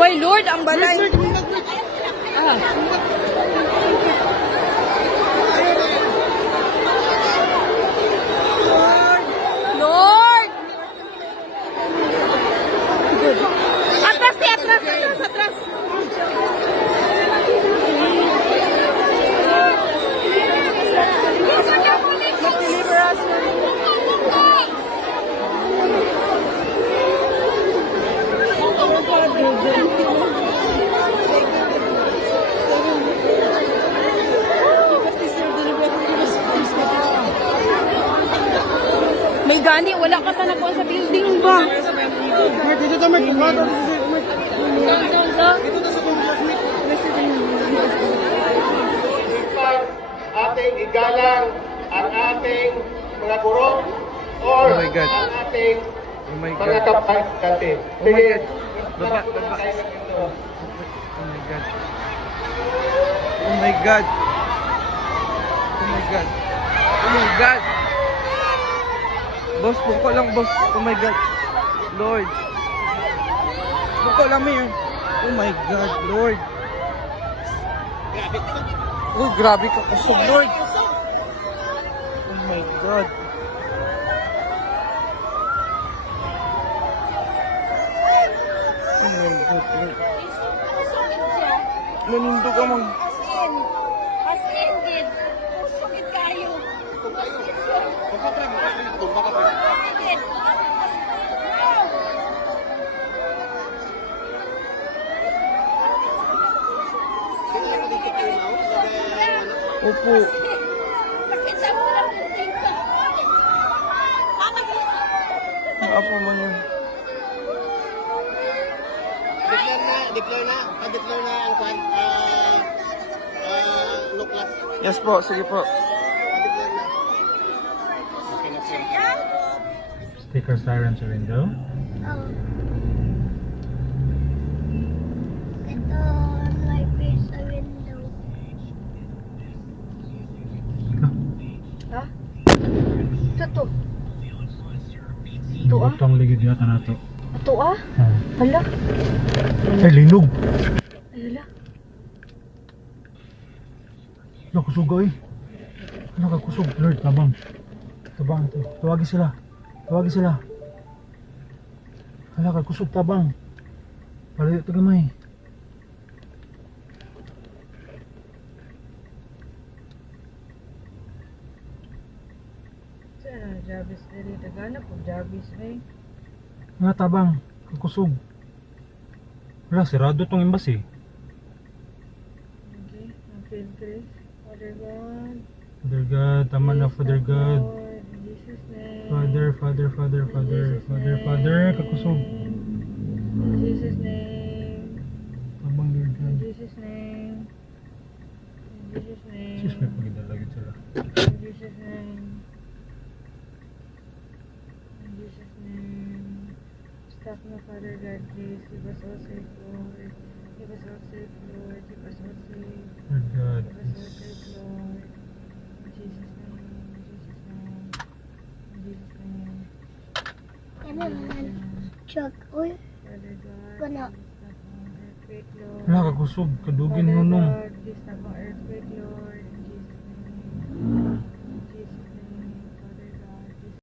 Why Lord, ang balay. Ah. Lord! Atras, atras, atras, atras. Mag-deliver us. May gani, wala ka sa nakuha sa building ba? Dito to, may kumato. Ating igalang ang ating mga guro or Oh my God. ang ating Oh my mga God. kapatid. Oh my God. Baba, baba. Ito. Oh my God. Oh my God. Oh my God. Oh my God. Boss, buko lang, boss. Oh my God. Lord. Buko lang, Mir. Oh my God, Lord. Uy, grabe ka kusog, Lord. Oh my God. Oh my God, Lord. Nanindog ka mang. As in, gid. Sugid kayo. Opo. Pakita mo lang yung TikTok. Naapo man yun. Declare na ang kwan, nuklas. Yes po, sige po. Declare na. Okay na po. Sticker siren sa window. Ito, may face sa window. Ha? Ito. Ito ah? Ito ang ligid yata na ito. Ito ah? Hala. Ay, linog! Ay, hala. Ano, kusog ay. Ano ka kusog? Lord, tabang. Tabang ito. Tawagin sila. Tawagin sila. Hala ka kusog, tabang. Palayo ito gamay. Jabis diri dagana po jabis ay. Nga tabang. Kusog. Wala, sirado tong embassy. Okay, ang field grace. Father God. Father God, tama na Father God. Lord, in Jesus name. Father, Father, Father, Father, Father, Father, kakusog. In Jesus name. Tabang Lord In God. Jesus name. In Jesus name. Sus, may pagidalagin sila. In Jesus name. In Jesus name. Stop na Father God, please. Give us all safe, Lord. Give us all safe, Lord. Give us all safe. Lord God, Give us all please. safe, Lord. In Jesus name. In Jesus name. In Jesus name. Ano naman? Chok. Uy, Father God, Wala. please stop ang earthquake, Lord. Wala, kakusog. Kadugin Father nunong. God, please stop ang earthquake, Lord.